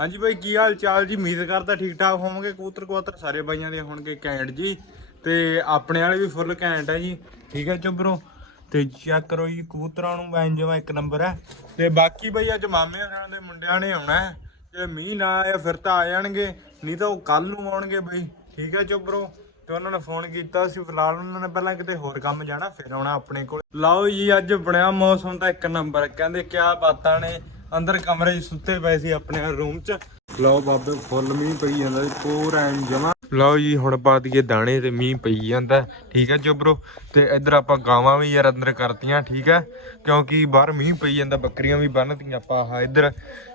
ਹਾਂਜੀ ਬਾਈ, ਕੀ ਹਾਲ ਚਾਲ ਜੀ? ਉਮੀਦ ਕਰਦਾ ਠੀਕ ਠਾਕ ਹੋਵੋਗੇ। ਕਬੂਤਰ ਕਬੂਤਰ ਸਾਰੇ ਬਾਈਆਂ ਦੇ ਹੋਣਗੇ ਕੈਂਟ ਜੀ। ਤੇ ਆਪਣੇ ਵਾਲੇ ਵੀ ਫੁੱਲ ਘੈਂਟ ਹੈ ਜੀ। ਠੀਕ ਹੈ ਚੁੱਬਰੋ? ਤੇ ਚੈੱਕ ਕਰੋ ਜੀ, ਕਬੂਤਰਾਂ ਨੂੰ ਮੈਂ ਜਮਾ ਇੱਕ ਨੰਬਰ ਹੈ ਤੇ ਬਾਕੀ ਬਈ, ਅੱਜ ਮਾਮੇ ਹੋਰਾਂ ਦੇ ਮੁੰਡਿਆਂ ਨੇ ਆਉਣਾ ਹੈ। ਜੇ ਮੀਂਹ ਨਾ ਆਇਆ ਫਿਰ ਤਾਂ ਆ ਜਾਣਗੇ, ਨਹੀਂ ਤਾਂ ਉਹ ਕੱਲ ਨੂੰ ਆਉਣਗੇ ਬਈ। ਠੀਕ ਹੈ ਚੁੱਬਰੋ? ਤੇ ਉਹਨਾਂ ਨੇ ਫੋਨ ਕੀਤਾ ਸੀ, ਫਿਲਹਾਲ ਉਹਨਾਂ ਨੇ ਪਹਿਲਾਂ ਕਿਤੇ ਹੋਰ ਕੰਮ ਜਾਣਾ, ਫਿਰ ਆਉਣਾ ਆਪਣੇ ਕੋਲ। ਲਓ ਜੀ, ਅੱਜ ਬਣਿਆ ਮੌਸਮ ਤਾਂ ਇੱਕ ਨੰਬਰ। ਕਹਿੰਦੇ ਕਿਆ ਬਾਤਾਂ ਨੇ? ਅੰਦਰ ਕਮਰੇ 'ਚ ਸੁੱਤੇ ਪਏ ਸੀ ਆਪਣੇ ਰੂਮ 'ਚ। ਲਓ ਬਾਬੇ, ਫੁੱਲ ਮੀਂਹ ਪਈ ਜਾਂਦਾ ਸੀ ਪੂਰਾ ਐਨ ਜਮਾ। ਲਓ ਜੀ, ਹੁਣ ਪਾ ਦਈਏ ਦਾਣੇ ਤੇ ਮੀਂਹ ਪਈ ਜਾਂਦਾ, ਠੀਕ ਹੈ ਜੋਬਰੋ? ਤੇ ਇੱਧਰ ਆਪਾਂ ਗਾਵਾਂ ਵੀ ਯਾਰ ਅੰਦਰ ਕਰਤੀਆਂ, ਠੀਕ ਹੈ? ਕਿਉਂਕਿ ਬਾਹਰ ਮੀਂਹ ਪਈ ਜਾਂਦਾ, ਬੱਕਰੀਆਂ ਵੀ ਬੰਨਤੀਆਂ ਆਪਾਂ ਆਹ ਇੱਧਰ।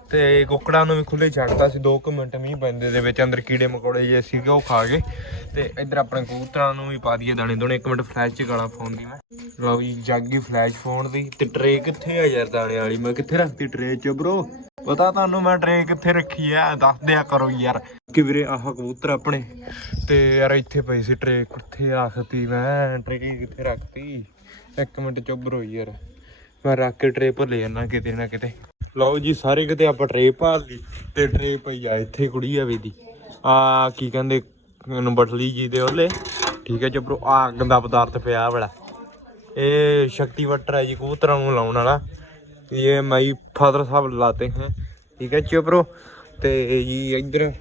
ਤੇ ਕੁੱਕੜਾਂ ਨੂੰ ਵੀ ਖੁੱਲੇ ਛੱਡਤਾ ਸੀ 2 ਮਿੰਟ ਮੀਂਹ ਪੈਂਦੇ ਦੇ ਵਿੱਚ, ਅੰਦਰ ਕੀੜੇ ਮਕੌੜੇ ਜੇ ਸੀਗੇ, ਉਹ ਖਾ ਗਏ। ਤੇ ਇੱਧਰ ਆਪਣੇ ਕਬੂਤਰਾਂ ਨੂੰ ਵੀ ਪਾ ਦਈਏ ਦਾਣੇ ਦੋਣੇ, ਇੱਕ ਮਿੰਟ ਫਲੈਸ਼ ਚ ਗਾਲਾਂ ਫੋਨ ਦੀ ਮੈਂ। ਲਓ ਜੀ, ਜਾਗੀ ਫਲੈਸ਼ ਫੋਨ ਦੀ, ਤੇ ਟਰੇ ਕਿੱਥੇ ਆ ਯਾਰ ਦਾਣੇ ਵਾਲੀ? ਮੈਂ ਕਿੱਥੇ ਰੱਖਤੀ ਟਰੇ ਚ ਬ్రో ਪਤਾ ਤੁਹਾਨੂੰ ਮੈਂ ਟਰੇ ਕਿੱਥੇ ਰੱਖੀ ਆ? ਦੱਸ ਦਿਆ ਕਰੋ ਯਾਰ। ਕਿ ਵੀਰੇ ਆਹ ਕਬੂਤਰ ਆਪਣੇ। ਤੇ ਯਾਰ ਇੱਥੇ ਪਈ ਸੀ ਟਰੇ ਕਿੱਥੇ ਆਖਤੀ ਮੈਂ? ਟਰੇ ਕਿੱਥੇ ਰੱਖਤੀ? ਇੱਕ ਮਿੰਟ ਚੁੱਪ ਰਹੋ ਯਾਰ। ਮੈਂ ਰੱਖ ਕੇ ਟਰੇ ਭੁੱਲ ਜਾਣਾ ਕਿਤੇ ਨਾ ਕਿਤੇ। ਲਓ ਜੀ, ਸਾਰੇ ਕਿਤੇ ਆਪਾਂ ਟਰੇ ਭਾਲ ਲਈ ਤੇ ਟਰੇ ਪਈ ਆ ਇੱਥੇ ਕੁੜੀ ਆ ਵੀ ਆ ਕੀ ਕਹਿੰਦੇ ਬਟਲੀ ਜੀ ਦੇ ਉਹਲੇ। ਠੀਕ ਹੈ, ਚੁੱਪ ਰਹੋ। ਆ ਗੰਦਾ ਪਦਾਰਥ ਪਿਆ ਬੜਾ ਇਹ ਸ਼ਕਤੀ ਵਟਰ ਹੈ ਜੀ, ਕਬੂਤਰਾਂ ਨੂੰ ਲਾਉਣ ਵਾਲਾ। ਇਹ ਮਾਈ ਫਾਦਰ ਸਾਹਿਬ ਲਾਤੇ हैं ਠੀਕ ਹੈ ਚੁਪਰੋ ਤੇ ਜੀ ਇੱਧਰ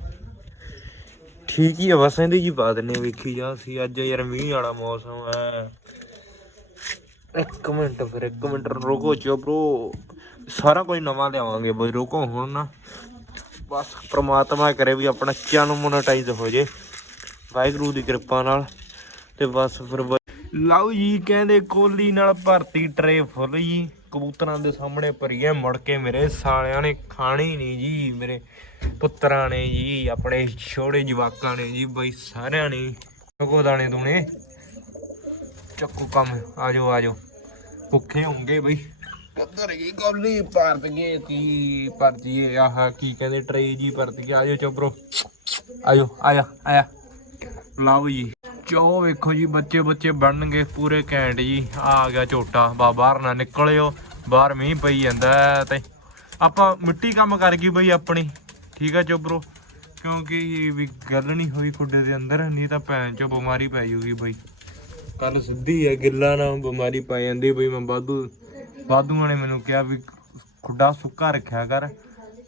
ਠੀਕ ਹੀ ਆ ਬਸ ਇਹਦੀ ਜੀ ਬਾਤ ਨੇ ਵੇਖੀ ਜਾ ਸੀ ਅੱਜ ਯਾਰ ਮੀਂਹ ਵਾਲਾ ਮੌਸਮ ਹੈ ਇੱਕ ਮਿੰਟ ਫਿਰ ਇੱਕ ਮਿੰਟ ਰੁਕੋ ਚੁਪਰੋ ਸਾਰਾ ਕੁਝ ਨਵਾਂ ਲਿਆਵਾਂਗੇ ਬਈ ਰੁਕੋ ਹੁਣ ਨਾ ਬਸ ਪ੍ਰਮਾਤਮਾ ਕਰੇ ਵੀ ਆਪਣਾ ਚੈਨਲ ਮੋਨੇਟਾਈਜ਼ ਹੋ ਜੇ ਵਾਹਿਗੁਰੂ ਦੀ ਕਿਰਪਾ ਨਾਲ ਤੇ ਬਸ ਫਿਰ ਬ- ਲਓ ਜੀ ਕਹਿੰਦੇ ਕੋਲੀ ਨਾਲ ਭਰਤੀ ਟਰੇ ਫੁੱਲ ਜੀ ਕਬੂਤਰਾਂ ਦੇ ਸਾਹਮਣੇ ਭਰੀਏ ਮੁੜ ਕੇ ਮੇਰੇ ਸਾਲਿਆਂ ਨੇ ਖਾਣੀ ਨਹੀਂ ਜੀ, ਮੇਰੇ ਪੁੱਤਰਾਂ ਨੇ ਜੀ, ਆਪਣੇ ਛੋੜੇ ਜਵਾਕਾਂ ਨੇ ਜੀ, ਬਈ ਸਾਰਿਆਂ ਨੇ। ਕੋ ਦਾਣੇ ਦੂਣੇ, ਚੱਕੂ ਕੰਮ, ਆਜੋ ਆਜੋ। ਭੁੱਖੇ ਹੋਣਗੇ ਬਈ। ਕਿੱਧਰ ਗਈ ਗੋਲੀ ਭਰਤ ਗਏ ਕੀ ਭਰਤੀਏ ਆਹ ਕੀ ਕਹਿੰਦੇ ਟਰੇ ਜੀ ਪਰਤ ਗਏ ਆਜੋ ਚੋਬਰੋ ਆਜੋ ਆਇਆ ਆਇਆ ਲਓ ਜੀ। ਚੋ ਵੇਖੋ ਜੀ ਬੱਚੇ ਬੱਚੇ ਬਣਨਗੇ ਪੂਰੇ ਘੈਂਟ ਜੀ। ਆ ਗਿਆ ਝੋਟਾ ਬਾ ਬਾਹਰ ਨਾ ਨਿਕਲਿਓ ਬਾਹਰ ਮੀਂਹ ਪਈ ਜਾਂਦਾ ਤੇ। ਆਪਾਂ ਮਿੱਟੀ ਕੰਮ ਕਰ ਗਈ ਬਈ ਆਪਣੀ ਠੀਕ ਆ ਚੋਬਰੋ ਕਿਉਂਕਿ ਵੀ ਗੱਲ ਨਹੀਂ ਹੋਈ ਖੁੱਡੇ ਦੇ ਅੰਦਰ ਨਹੀਂ ਤਾਂ ਭੈਣ ਚੋ ਬਿਮਾਰੀ ਪੈ ਜੂਗੀ ਬਈ। ਕੱਲ ਸਿੱਧੀ ਹੈ ਗਿੱਲਾ ਨਾ ਬਿਮਾਰੀ ਪੈ ਜਾਂਦੀ ਬਈ ਮੈਂ ਵਾਧੂ ਵਾਧੂਆਂ ਨੇ ਮੈਨੂੰ ਕਿਹਾ ਵੀ ਖੁੱਡਾ ਸੁੱਕਾ ਰੱਖਿਆ ਕਰ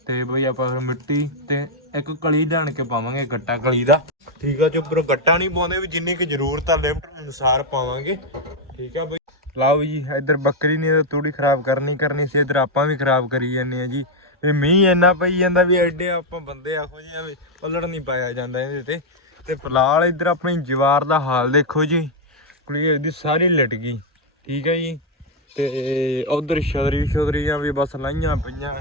ਤੇ ਬਈ ਆਪਾਂ ਫਿਰ ਮਿੱਟੀ ਤੇ ਇੱਕ ਕਲੀ ਢਾਣ ਕੇ ਪਾਵਾਂਗੇ ਗੱਟਾ ਕਲੀ ਦਾ। ਠੀਕ ਆ, ਜੋ ਉੱਪਰੋਂ ਗੱਟਾ ਨਹੀਂ ਪਾਉਂਦੇ, ਵੀ ਜਿੰਨੀ ਕਿ ਜ਼ਰੂਰਤ ਆ, ਲਿਮਟ ਅਨੁਸਾਰ ਪਾਵਾਂਗੇ। ਠੀਕ ਆ ਬਈ। ਲਓ ਜੀ, ਇੱਧਰ ਬੱਕਰੀ ਨੇ ਤਾਂ ਤੂੜੀ ਖਰਾਬ ਕਰਨੀ ਕਰਨੀ ਸੀ, ਇੱਧਰ ਆਪਾਂ ਵੀ ਖਰਾਬ ਕਰੀ ਜਾਂਦੇ ਆ ਜੀ। ਇਹ ਮੀਂਹ ਇੰਨਾ ਪਈ ਜਾਂਦਾ ਵੀ ਐਡੇ ਆਪਾਂ ਬੰਦੇ ਆਖੋ ਜੀ ਐਵੇਂ ਪੱਲੜ ਨਹੀਂ ਪਾਇਆ ਜਾਂਦਾ ਇਹਦੇ ਤੇ। ਤੇ ਫਿਲਹਾਲ ਇੱਧਰ ਆਪਣੀ ਜਵਾਰ ਦਾ ਹਾਲ ਦੇਖੋ ਜੀ। ਕਲੀਅਰ ਦੀ ਸਾਰੀ ਲਟ ਗਈ। ਠੀਕ ਹੈ ਜੀ। ਤੇ ਉਧਰ ਛਦਰੀ ਛਤਰੀਆਂ ਵੀ ਬਸ ਲਾਈਆਂ ਪਈਆਂ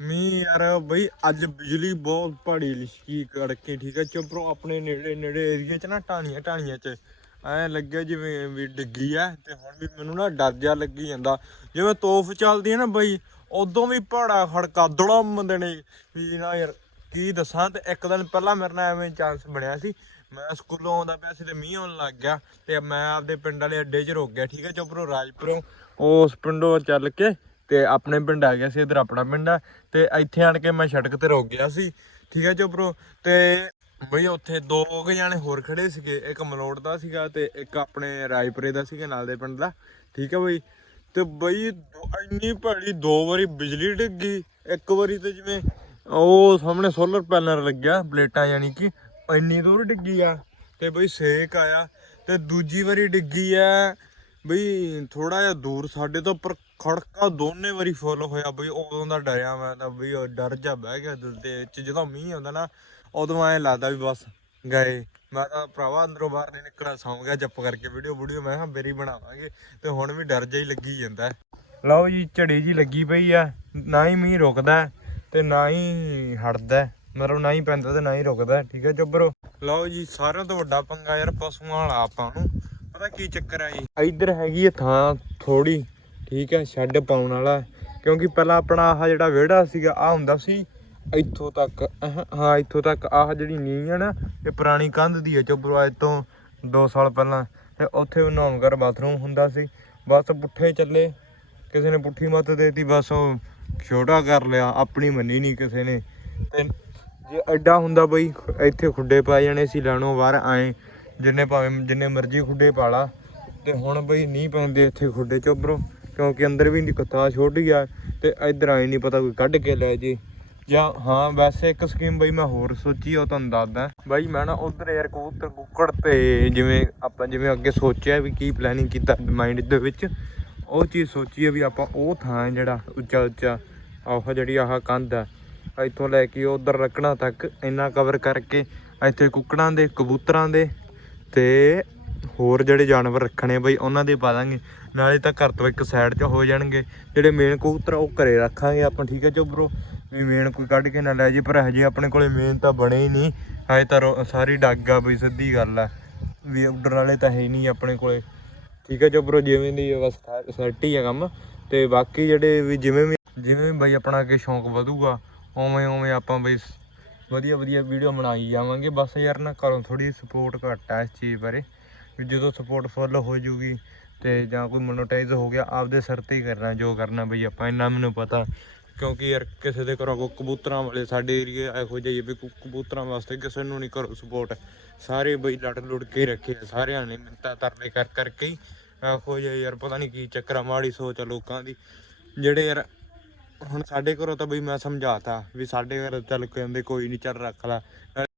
ਮੀ ਯਾਰ, ਬਈ ਅੱਜ ਬਿਜਲੀ ਬਹੁਤ ਭਾੜੀ ਲਿਸ਼ਕੀ ਕੜਕੇ, ਠੀਕ ਹੈ? ਚੁੱਪਰੋਂ ਆਪਣੇ ਨੇੜੇ ਨੇੜੇ ਏਰੀਏ 'ਚ ਨਾ ਟਾਣੀਆਂ ਟਾਣੀਆਂ 'ਚ। ਐ ਲੱਗਿਆ ਜਿਵੇਂ ਵੀ ਡਿੱਗੀ ਐ, ਤੇ ਹੁਣ ਵੀ ਮੈਨੂੰ ਨਾ ਡਰ ਜਿਹਾ ਲੱਗੀ ਜਾਂਦਾ। ਜਿਵੇਂ ਤੋਫ ਚੱਲਦੀ ਹੈ ਨਾ ਬਈ, ਉਦੋਂ ਵੀ ਪਹਾੜਾ ਖੜਕਾ ਦੜਮ ਦੇਣੇ ਵੀ ਨਾ ਯਾਰ, ਕੀ ਦੱਸਾਂ, ਤੇ ਇੱਕ ਦਿਨ ਪਹਿਲਾਂ ਮੇਰੇ ਨਾਲ ਐਵੇਂ ਚਾਂਸ ਬਣਿਆ ਸੀ। ਮੈਂ ਸਕੂਲੋਂ ਆਉਂਦਾ ਪਿਆ ਸੀ ਤੇ ਮੀਂਹ ਆਉਣ ਲੱਗ ਗਿਆ, ਤੇ ਮੈਂ ਆਪਦੇ ਪਿੰਡ ਵਾਲੇ ਅੱਡੇ 'ਚ ਰੁਕ ਗਿਆ, ਠੀਕ ਹੈ? ਚੁੱਪਰੋਂ ਰਾਜਪੁਰੋਂ ਉਸ ਪਿੰਡੋਂ ਚੱਲ ਕੇ ਤੇ ਆਪਣੇ ਪਿੰਡ ਆ ਗਿਆ ਸੀ, ਇਧਰ ਆਪਣਾ ਪਿੰਡ ਆ, ਤੇ ਇੱਥੇ ਆਣ ਕੇ ਮੈਂ ਸੜਕ ਤੇ ਰੁਕ ਗਿਆ ਸੀ। ਠੀਕ ਹੈ ਚੁੱਪਰੋ ਤੇ ਬਈ ਉੱਥੇ ਦੋ ਕੁ ਜਾਣੇ ਹੋਰ ਖੜੇ ਸੀਗੇ, ਇੱਕ ਮਲੋੜ ਦਾ ਸੀਗਾ ਤੇ ਇੱਕ ਆਪਣੇ ਰਾਏਪੁਰੇ ਦਾ ਸੀਗਾ, ਨਾਲ ਦੇ ਪਿੰਡ ਦਾ। ਠੀਕ ਹੈ ਬਈ? ਤੇ ਬਈ ਦੋ- ਇੰਨੀ ਭੜੀ ਦੋ ਵਾਰੀ ਬਿਜਲੀ ਡਿੱਗੀ ਇੱਕ ਵਾਰੀ ਤੇ ਜਿਵੇਂ ਉਹ ਸਾਹਮਣੇ ਸੋਲਰ ਪੈਨਲ ਲੱਗਿਆ, ਪਲੇਟਾਂ ਯਾਨੀ ਕਿ, ਇੰਨੀ ਦੂਰ ਡਿੱਗੀ ਆ। ਤੇ ਬਈ ਸੇਕ ਆਇਆ, ਤੇ ਦੂਜੀ ਵਾਰੀ ਡਿੱਗੀ ਆ। ਬਈ ਥੋੜਾ ਜਿਹਾ ਦੂਰ, ਸਾਡੇ ਤੋਂ ਪਰ ਖੜਕਾ ਦੋਨੇ ਵਾਰੀ ਫੁੱਲ ਹੋਇਆ ਬਈ, ਉਦੋਂ ਦਾ ਡਰਿਆ ਮੈਂ ਤਾਂ ਬਈ ਡਰ ਜਾ ਬਹਿ ਗਿਆ ਦਿਲ ਦੇ ਵਿੱਚ, ਜਦੋਂ ਮੀਂਹ ਆਉਂਦਾ ਨਾ, ਉਦੋਂ ਐਂ ਲੱਗਦਾ ਵੀ ਬਸ ਗਏ। ਮੈਂ ਤਾਂ ਭਰਾਵਾ ਅੰਦਰੋਂ ਬਾਹਰ ਨਹੀਂ ਨਿਕਲਣਾ ਸੌਂ ਗਿਆ ਚੁੱਪ ਕਰਕੇ ਵੀਡੀਓ ਵੀਡੀਓ, ਮੈਂ ਕਿਹਾ ਬੇਰੀ ਬਣਾਵਾਂਗੇ, ਤੇ ਹੁਣ ਵੀ ਡਰ ਜਾ ਹੀ ਲੱਗੀ ਜਾਂਦਾ। ਲਓ ਜੀ, ਝੜੀ ਜੀ ਲੱਗੀ ਪਈ ਆ, ਨਾ ਹੀ ਮੀਂਹ ਰੁਕਦਾ ਤੇ ਨਾ ਹੀ ਹਟਦਾ, ਮਤਲਬ ਨਾ ਹੀ ਪੈਂਦਾ ਤੇ ਨਾ ਹੀ ਰੁਕਦਾ, ਠੀਕ ਹੈ ਚੁੱਬਰੋ ਲਓ ਜੀ, ਸਾਰਿਆਂ ਤੋਂ ਵੱਡਾ ਪੰਗਾ ਯਾਰ ਪਸ਼ੂਆਂ ਵਾਲਾ ਆਪਾਂ ਨੂੰ, ਪਤਾ ਕੀ ਚੱਕਰ ਆ ਜੀ? ਇੱਧਰ ਹੈਗੀ ਹੈ ਥਾਂ ਥੋੜੀ ਠੀਕ ਹੈ, ਸ਼ੈੱਡ ਪਾਉਣ ਵਾਲਾ ਕਿਉਂਕਿ ਪਹਿਲਾਂ ਆਪਣਾ ਆਹ ਜਿਹੜਾ ਵਿਹੜਾ ਸੀਗਾ ਆ ਹੁੰਦਾ ਸੀ, ਇੱਥੋਂ ਤੱਕ ਹਾਂ, ਇੱਥੋਂ ਤੱਕ ਆਹ ਜਿਹੜੀ ਨੀਂਹ ਹੈ ਨਾ, ਇਹ ਪੁਰਾਣੀ ਕੰਧ ਦੀ ਹੈ ਚੁੱਬਰੋ ਅੱਜ ਤੋਂ 2 ਸਾਲ ਪਹਿਲਾਂ। ਤੇ ਉੱਥੇ ਨਹਾਉਣ ਘਰ ਬਾਥਰੂਮ ਹੁੰਦਾ ਸੀ। ਬਸ ਪੁੱਠੇ ਚੱਲੇ, ਕਿਸੇ ਨੇ ਪੁੱਠੀ ਮੱਤ ਦੇਤੀ, ਬਸ ਉਹ ਛੋਟਾ ਕਰ ਲਿਆ, ਆਪਣੀ ਮੰਨੀ ਨਹੀਂ ਕਿਸੇ ਨੇ। ਤੇ ਜੇ ਐਡਾ ਹੁੰਦਾ ਬਈ, ਇੱਥੇ ਖੁੱਡੇ ਪਾ ਜਾਣੇ ਸੀ, ਲੈਣੋਂ ਬਾਹਰ ਆਏ, ਜਿੰਨੇ ਭਾਵੇਂ, ਜਿੰਨੇ ਮਰਜ਼ੀ ਖੁੱਡੇ ਪਾ ਲਾ। ਤੇ ਹੁਣ ਬਈ ਨਹੀਂ ਪੈਂਦੇ ਇੱਥੇ ਖੁੱਡੇ ਚੋਬਰੋ ਕਿਉਂਕਿ ਅੰਦਰ ਵੀ ਨਹੀਂ ਕਥਾ ਛੋਟੀ ਆ ਤੇ ਇੱਧਰ ਆਈ ਨਹੀਂ ਪਤਾ ਕੋਈ ਕੱਢ ਕੇ ਲੈ ਜੇ। ਜਾਂ ਹਾਂ, ਵੈਸੇ ਇੱਕ ਸਕੀਮ ਬਈ ਮੈਂ ਹੋਰ ਸੋਚੀ ਉਹ ਤੁਹਾਨੂੰ ਦੱਸਦਾ। ਬਈ ਮੈਂ ਨਾ ਉਧਰ ਯਾਰ ਕਬੂਤਰ ਕੁੱਕੜ ਤੇ ਜਿਵੇਂ ਆਪਾਂ ਜਿਵੇਂ ਅੱਗੇ ਸੋਚਿਆ ਵੀ ਕੀ ਪਲੈਨਿੰਗ ਕੀਤਾ ਮਾਈਂਡ ਦੇ ਵਿੱਚ, ਉਹ ਚੀਜ਼ ਸੋਚੀ ਵੀ ਆਪਾਂ ਉਹ ਥਾਂ ਹੈ ਜਿਹੜਾ ਉੱਚਾ ਉੱਚਾ, ਆਹ ਜਿਹੜੀ ਆਹ ਕੰਧ ਆ, ਇੱਥੋਂ ਲੈ ਕੇ ਉਧਰ ਰੱਖਣਾ ਤੱਕ ਇੰਨਾ ਕਵਰ ਕਰਕੇ, ਇੱਥੇ ਕੁੱਕੜਾਂ ਦੇ, ਕਬੂਤਰਾਂ ਦੇ ਤੇ ਹੋਰ ਜਿਹੜੇ ਜਾਨਵਰ ਰੱਖਣੇ ਬਈ ਉਹਨਾਂ ਦੇ ਪਾ ਦਾਂਗੇ। ਨਾਲੇ ਤਾਂ ਘਰ ਤੋਂ ਇੱਕ ਸਾਈਡ 'ਚ ਹੋ ਜਾਣਗੇ। ਜਿਹੜੇ ਮੇਨ ਕਬੂਤਰ ਆ, ਉਹ ਘਰੇ ਰੱਖਾਂਗੇ ਆਪਾਂ, ਠੀਕ ਹੈ ਚੋਬਰੋ ਵੀ ਮੇਨ ਕੋਈ ਕੱਢ ਕੇ ਨਾ ਲੈ ਜੇ ਪਰ ਹਜੇ ਆਪਣੇ ਕੋਲੇ ਮੇਨ ਤਾਂ ਬਣੇ ਹੀ ਨਹੀਂ। ਹਜੇ ਤਾਂ ਰੋ- ਸਾਰੀ ਡੱਗ ਆ ਬਈ, ਸਿੱਧੀ ਗੱਲ ਆ। ਵੀ ਉੱਡਣ ਵਾਲੇ ਤਾਂ ਹੈ ਹੀ ਨਹੀਂ ਆਪਣੇ ਕੋਲੇ। ਠੀਕ ਹੈ ਚੋਬਰੋ ਜਿਵੇਂ ਦੀ ਬਸ ਸੈਟ ਆ ਕੰਮ। ਤੇ ਬਾਕੀ ਜਿਹੜੇ ਵੀ ਜਿਵੇਂ ਵੀ ਜਿਵੇਂ ਵੀ ਬਈ ਆਪਣਾ ਅੱਗੇ ਸ਼ੌਂਕ ਵਧੂਗਾ, ਉਵੇਂ ਉਵੇਂ ਆਪਾਂ ਬਈ ਵਧੀਆ ਵਧੀਆ ਵੀਡੀਓ ਬਣਾਈ ਜਾਵਾਂਗੇ। ਬਸ ਯਾਰ ਨਾ ਘਰੋਂ ਥੋੜੀ ਸਪੋਰਟ ਘੱਟ ਆ ਇਸ ਚੀਜ਼ ਬਾਰੇ। ਵੀ ਜਦੋਂ ਸਪੋਰਟ ਫੁੱਲ ਹੋ ਜੂਗੀ ਤੇ ਜਾਂ ਕੋਈ ਮੋਨੋਟਾਈਜ਼ ਹੋ ਗਿਆ, ਆਪਦੇ ਸਿਰ ਤੇ ਹੀ ਕਰਨਾ, ਜੋ ਕਰਨਾ ਬਈ ਆਪਾਂ, ਇੰਨਾ ਮੈਨੂੰ ਪਤਾ। ਕਿਉਂਕਿ ਯਾਰ ਕਿਸੇ ਦੇ ਘਰੋਂ ਕੋਈ ਕਬੂਤਰਾਂ ਵਾਲੇ, ਸਾਡੇ ਏਰੀਏ ਇਹੋ ਜਿਹੇ ਵੀ ਕੋਈ ਕਬੂਤਰਾਂ ਵਾਸਤੇ ਕਿਸੇ ਨੂੰ ਨਹੀਂ ਕਰੋ ਸਪੋਰਟ ਸਾਰੇ ਬਈ ਲੜ ਲੁੜ ਕੇ ਰੱਖੇ ਆ, ਸਾਰਿਆਂ ਨੇ ਮਿੰਤਾ ਤਰਲੇ ਕਰ, ਕਰਕੇ ਹੀ ਇਹੋ ਜਿਹੇ ਯਾਰ, ਪਤਾ ਨਹੀਂ ਕੀ ਚੱਕਰ ਆ, ਮਾੜੀ ਸੋਚ ਆ ਲੋਕਾਂ ਦੀ। ਜਿਹੜੇ ਯਾਰ, ਹੁਣ ਸਾਡੇ ਘਰੋਂ ਤਾਂ ਬਈ ਮੈਂ ਸਮਝਾਤਾ ਵੀ ਸਾਡੇ ਘਰ ਚੱਲ ਕੇ ਕਹਿੰਦੇ ਕੋਈ ਨਹੀਂ ਚੱਲ ਰੱਖ ਲੈ।